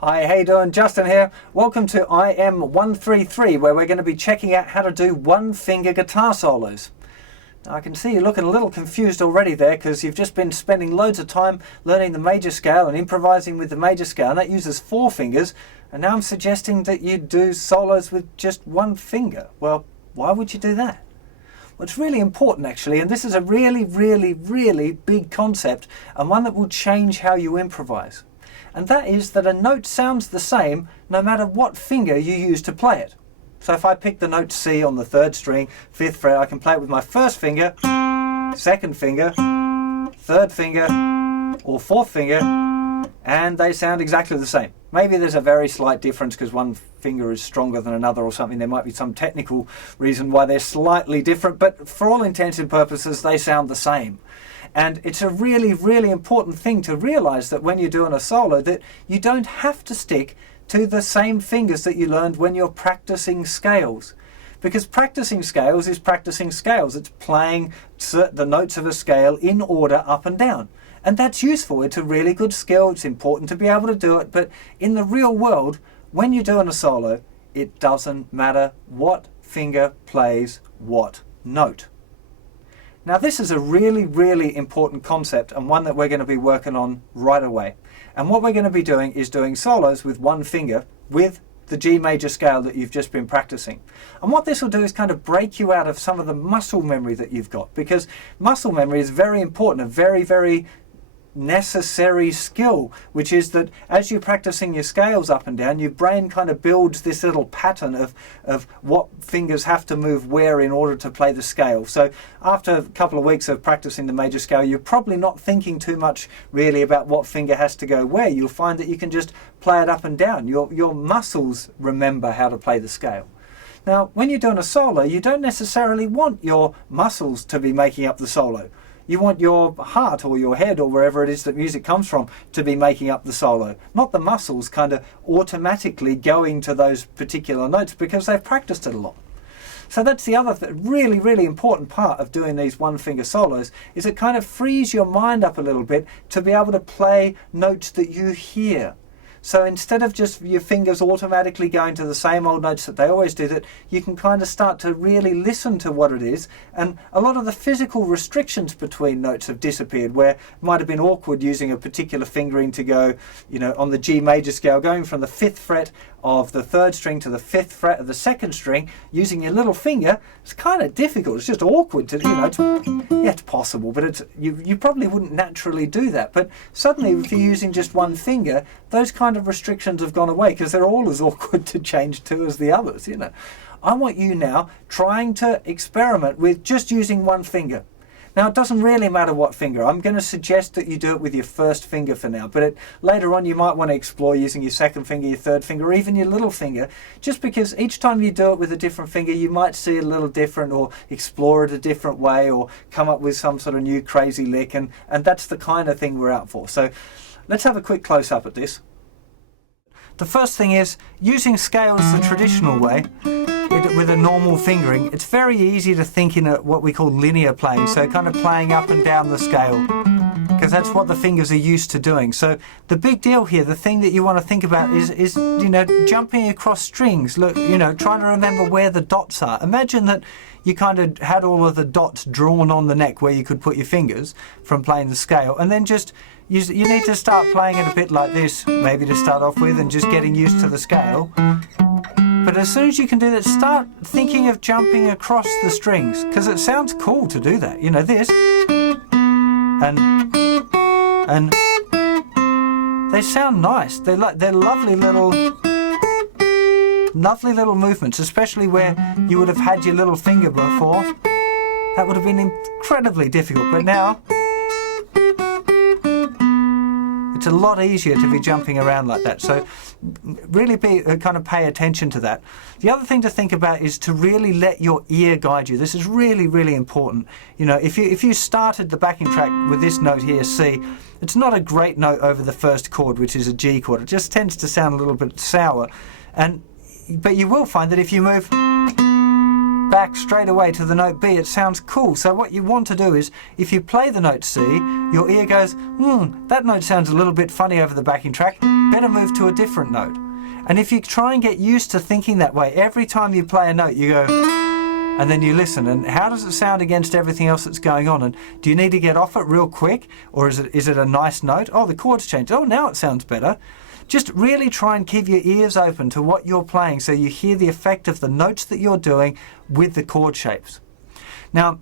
Hi, how you doing? Justin here. Welcome to IM-133, where we're going to be checking out how to do one-finger guitar solos. Now, I can see you're looking a little confused already there because you've just been spending loads of time learning the major scale and improvising with the major scale, and that uses 4 fingers, and now I'm suggesting that you do solos with just 1 finger. Well, why would you do that? Well, it's really important actually, and this is a really big concept, and one that will change how you improvise. And that is that a note sounds the same no matter what finger you use to play it. So if I pick the note C on the 3rd string, 5th fret, I can play it with my 1st finger, 2nd finger, 3rd finger, or 4th finger, and they sound exactly the same. Maybe there's a very slight difference because one finger is stronger than another or something. There might be some technical reason why they're slightly different, but for all intents and purposes, they sound the same. And it's a really important thing to realize that when you're doing a solo, that you don't have to stick to the same fingers that you learned when you're practicing scales. Because practicing scales is practicing scales. It's playing the notes of a scale in order up and down. And that's useful. It's a really good skill. It's important to be able to do it. But in the real world, when you're doing a solo, it doesn't matter what finger plays what note. Now this is a really important concept, and one that we're going to be working on right away. And what we're going to be doing is doing solos with 1 finger with the G major scale that you've just been practicing. And what this will do is kind of break you out of some of the muscle memory that you've got, because muscle memory is very important, a very necessary skill, which is that as you're practicing your scales up and down, your brain kind of builds this little pattern of what fingers have to move where in order to play the scale. So after a couple of weeks of practicing the major scale, you're probably not thinking too much really about what finger has to go where. You'll find that you can just play it up and down. Your muscles remember how to play the scale. Now, when you're doing a solo, you don't necessarily want your muscles to be making up the solo. You want your heart or your head or wherever it is that music comes from to be making up the solo, not the muscles kind of automatically going to those particular notes because they've practiced it a lot. So that's the other really important part of doing these 1-finger solos, is it kind of frees your mind up a little bit to be able to play notes that you hear. So instead of just your fingers automatically going to the same old notes that they always do, that you can kind of start to really listen to what it is. And a lot of the physical restrictions between notes have disappeared, where it might have been awkward using a particular fingering to go, you know, on the G major scale, going from the 5th fret of the 3rd string to the 5th fret of the 2nd string, using your little finger. It's kind of difficult. It's just awkward to, you know, it's possible, but you probably wouldn't naturally do that. But suddenly, if you're using just 1 finger, those kind of restrictions have gone away because they're all as awkward to change to as the others, you know. I want you now trying to experiment with just using 1 finger. Now, it doesn't really matter what finger. I'm going to suggest that you do it with your 1st finger for now, but later on you might want to explore using your 2nd finger, your 3rd finger, or even your little finger, just because each time you do it with a different finger, you might see it a little different, or explore it a different way, or come up with some sort of new crazy lick, and that's the kind of thing we're out for. So let's have a quick close-up at this. The first thing is, using scales the traditional way, with a normal fingering, it's very easy to think in what we call linear playing, so kind of playing up and down the scale, because that's what the fingers are used to doing. So the big deal here, the thing that you want to think about is you know, jumping across strings. Look, you know, trying to remember where the dots are. Imagine that you kind of had all of the dots drawn on the neck where you could put your fingers from playing the scale, and then just you need to start playing it a bit like this, maybe to start off with, and just getting used to the scale. But as soon as you can do that, start thinking of jumping across the strings, because it sounds cool to do that. You know, this, and they sound nice. They're lovely little movements, especially where you would have had your little finger before. That would have been incredibly difficult, but now it's a lot easier to be jumping around like that. So really kind of pay attention to that. The other thing to think about is to really let your ear guide you. This is really important. You know, if you started the backing track with this note here, C, it's not a great note over the 1st chord, which is a G chord. It just tends to sound a little bit sour. But you will find that if you move back straight away to the note B, it sounds cool. So what you want to do is, if you play the note C, your ear goes, that note sounds a little bit funny over the backing track, better move to a different note. And if you try and get used to thinking that way, every time you play a note you go, and then you listen, and how does it sound against everything else that's going on? And do you need to get off it real quick, or is it a nice note? Oh, the chord's changed. Oh, now it sounds better. Just really try and keep your ears open to what you're playing so you hear the effect of the notes that you're doing with the chord shapes. Now,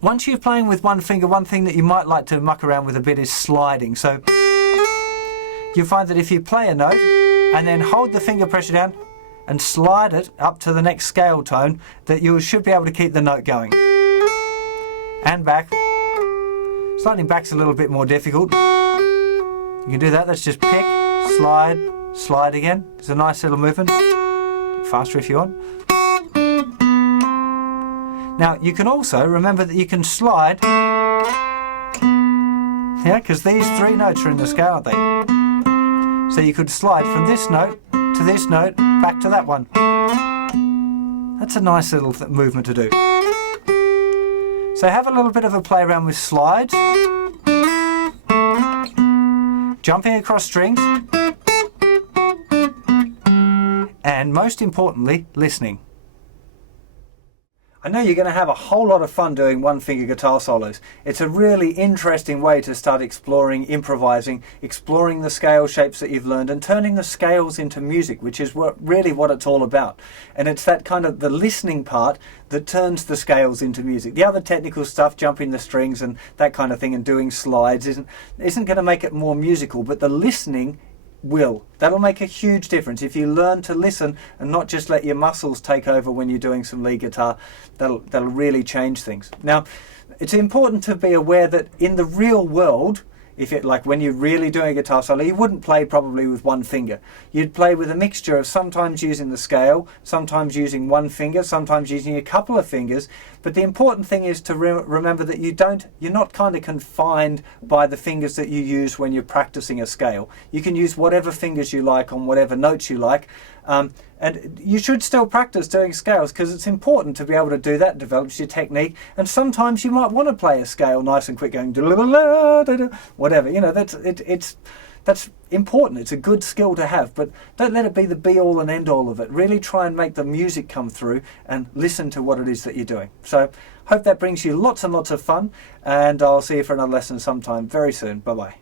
once you're playing with one finger, one thing that you might like to muck around with a bit is sliding. So you find that if you play a note and then hold the finger pressure down and slide it up to the next scale tone, that you should be able to keep the note going. And back. Sliding back's a little bit more difficult. You can do that. Let's just pick, slide, slide again. It's a nice little movement. Faster if you want. Now you can also remember that you can slide, yeah, because these three notes are in the scale, aren't they? So you could slide from this note to this note, back to that one. That's a nice little movement to do. So have a little bit of a play around with slides, jumping across strings, and most importantly, listening. I know you're going to have a whole lot of fun doing one-finger guitar solos. It's a really interesting way to start exploring improvising, exploring the scale shapes that you've learned and turning the scales into music, which is really what it's all about. And it's that kind of the listening part that turns the scales into music. The other technical stuff, jumping the strings and that kind of thing and doing slides isn't going to make it more musical, but the listening will. That'll make a huge difference. If you learn to listen and not just let your muscles take over when you're doing some lead guitar, that'll really change things. Now, it's important to be aware that in the real world, like when you're really doing a guitar solo, you wouldn't play probably with one finger. You'd play with a mixture of sometimes using the scale, sometimes using one finger, sometimes using a couple of fingers. But the important thing is to remember that you're not kind of confined by the fingers that you use when you're practicing a scale. You can use whatever fingers you like on whatever notes you like. And you should still practice doing scales because it's important to be able to do that. It develops your technique. And sometimes you might want to play a scale nice and quick, going whatever. You know, that's important. It's a good skill to have, but don't let it be the be-all and end-all of it. Really try and make the music come through and listen to what it is that you're doing. So hope that brings you lots and lots of fun, and I'll see you for another lesson sometime very soon. Bye-bye.